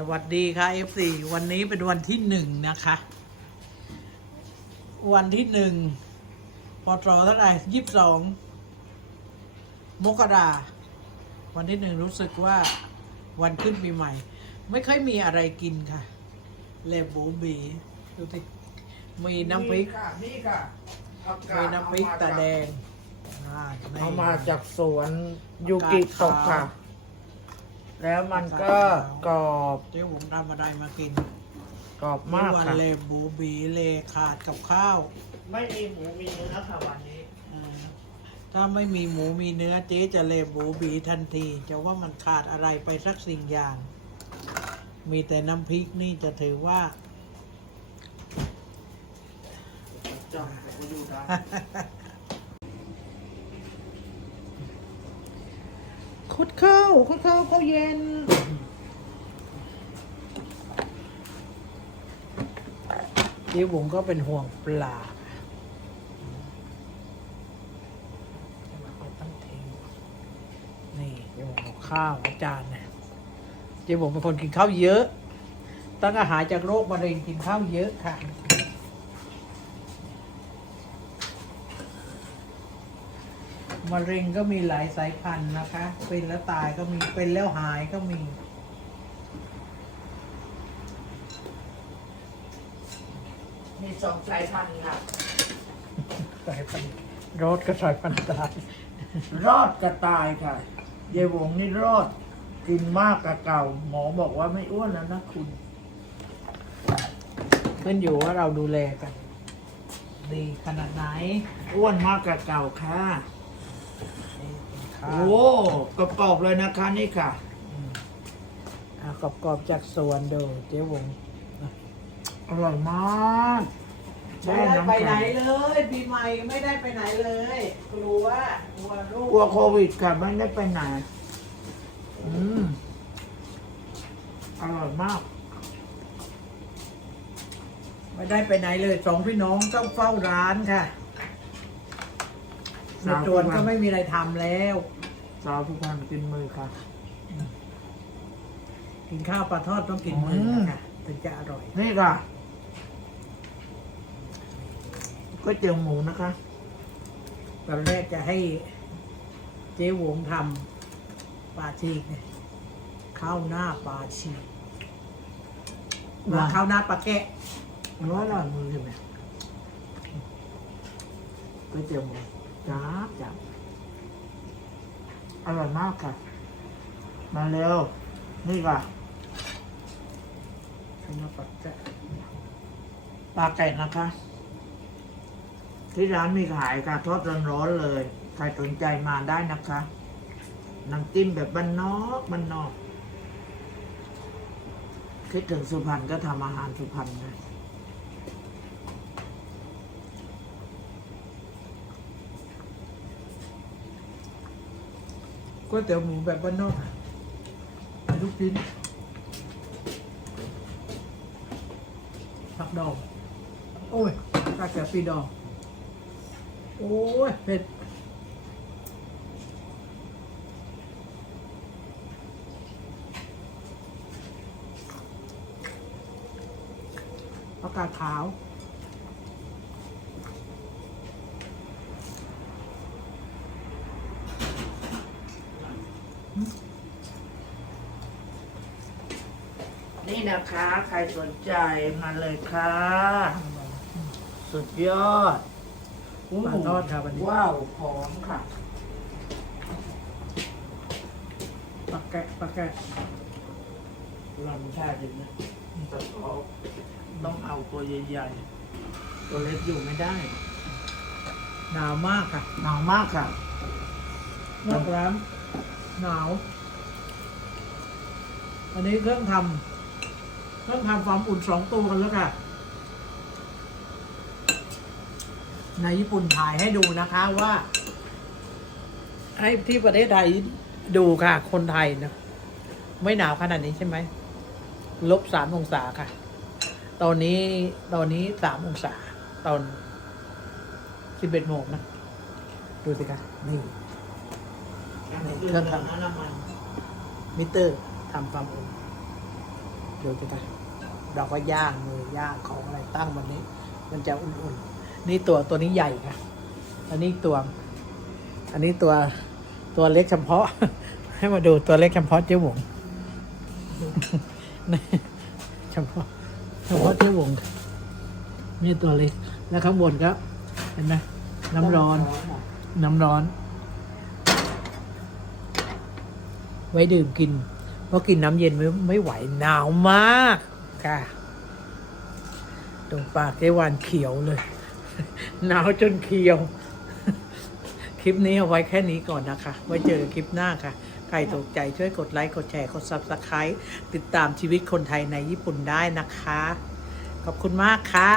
สวัสดีค่ะ F4 วันนี้เป็นวันที่หนึ่งนะคะ วันที่หนึ่งปตรเท่าไหร่ยี่สิบสองมกราวันที่หนึ่งรู้สึกว่าวันขึ้นปีใหม่ ไม่ค่อยมีอะไรกินค่ะเลบโบบีดูสิมีน้ำพริกค่ะนี่ค่ะผักกามีดน้ำพริกตาแดงอ่นี่เอามาจากสวนยูกิตกค่ะ แล้วมันก็กรอบเดี๋ยวผมทำอะไรมากินกรอบมากวันค่ะเลบโบบีเลขาดกับข้าวไม่มีหมูมีเนื้อค่ะวันนี้อ่าถ้าไม่มีหมูมีเนื้อเจ๊จะเลบหมูบีทันที จะว่ามันขาดอะไรไปสักสิ่งอย่าง มีแต่น้ำพริกนี่จะถือว่าจ้องไปดูได้ คุดข้าวคุดข้าวข้าวเย็นเจ๊บุ๋งก็เป็นห่วงปลาเอาตั้งทิ้งนี่เจ๊บุ๋งเอาข้าวอาจารย์เนี่ยเจ๊บุ๋งเป็นคนกินข้าวเยอะ ตั้งอาหารจากโรคมะเร็งกินข้าวเยอะค่ะ มะเร็งก็มีหลายสายพันธุ์นะคะ เป็นแล้วตายก็มี เป็นแล้วหายก็มี มีสองสายพันธุ์ค่ะ สายพันธุ์รถก็สายพันธุ์ตายรอดกระต่ายค่ะยายวงนี่รอดกินมากกว่าเก่า หมอบอกว่าไม่อ้วนแล้วนะคุณ ขึ้นอยู่ว่าเราดูแลกัน ดีขนาดไหน อ้วนมากกว่าเก่าค่ะนี่เป็นข้าว โอ้กระปอบเลยนะคะนี่ค่ะอืมอะกรอบๆจากสวนดูเจ๊วงอร่อยมากไม่ได้ไปไหนเลยปีใหม่ไม่ได้ไปไหนเลย กลัวกลัวลูกกลัวโควิดค่ะไม่ได้ไปไหน อืม อร่อยมาก ไม่ได้ไปไหนเลยสองพี่น้องต้องเฝ้าร้านค่ะ ในจวนก็ไม่มีอะไรทำแล้ว สาวผู้พันกินมือค่ะ กินข้าวปลาทอดต้องกินมือค่ะถึงจะอร่อย นี่ค่ะก๋วยเตี๋ยวหมูนะคะ ตอนแรกจะให้เจ๊หวงทำปลาชีกเนี่ยข้าวหน้าปลาชีกมาข้าวหน้าปลาแกะมันว่าอร่อยมือใช่ไหมก๋วยเตี๋ยวหมู จ้าจ้าอร่อยมากค่ะ มาเร็ว นี่ค่ะข้าวหน้าปลาแกะปลาไก่นะคะ ที่ร้านมีขายค่ะทอดร้อนๆเลย ใครสนใจมาได้นะคะน้ำจิ้มแบบบ้านนอกบ้านนอก คิดถึงสุพรรณก็ทำอาหารสุพรรณนะ วยเตี๋ยวหมูแบบบ้านนอกลูกชิ้นผักดองโอ้ยกาแฟปีดองโอ้ยเผ็ดประกาศขาว นี่นะคะ ใครสนใจมาเลยค่ะ สุดยอดปลาทอดครับวันนี้ว้าวหอมค่ะปลาแกะปลาแกะลำแช่ดินะแต่ก็ต้องเอาตัวใหญ่ๆ ตัวเล็กอยู่ไม่ได้ หนาวมากค่ะ หนาวมากค่ะนอกร้านหนาว อันนี้เครื่องทำ เครื่องทำความอุ่นสองตัวกันแล้วค่ะในญี่ปุ่นถ่ายให้ดูนะคะว่า ให้ที่ประเทศไทยดูค่ะ คนไทยนะไม่หนาวขนาดนี้ใช่ไหมลบสามองศาค่ะ ตอนนี้ตอนนี้สามองศา ตอนสิบเอ็ดโมงนะ ดูสิคะนี่เครื่องทำน้ำมันมิเตอร์ทำความอุ่น ดูจะกันเราก็ย่างมือย่างของอะไรตั้งวันนี้ มันจะอุ่นๆ นี่ตัวตัวนี้ใหญ่ค่ะอันนี้ตัว อันนี้ตัวตัวเล็กเฉพาะ ให้มาดูตัวเล็กเฉพาะเจ๊หวงนี่เฉพาะเฉพาะเจ๊หวงนี่ตัวเล็กแล้วข้างบนก็เห็นไหมน้ำร้อน น้ำร้อน ไว้ดื่มกิน เพราะกินน้ำเย็นไม่ไม่ไหวหนาวมากค่ะตรงปากเจวานเขียวเลย หนาวจนเขียว คลิปนี้เอาไว้แค่นี้ก่อนนะคะ ไว้เจอคลิปหน้าค่ะ ใครถูกใจช่วยกดไลค์ กดแชร์ กด subscribe ติดตามชีวิตคนไทยในญี่ปุ่นได้นะคะ ขอบคุณมากค่ะ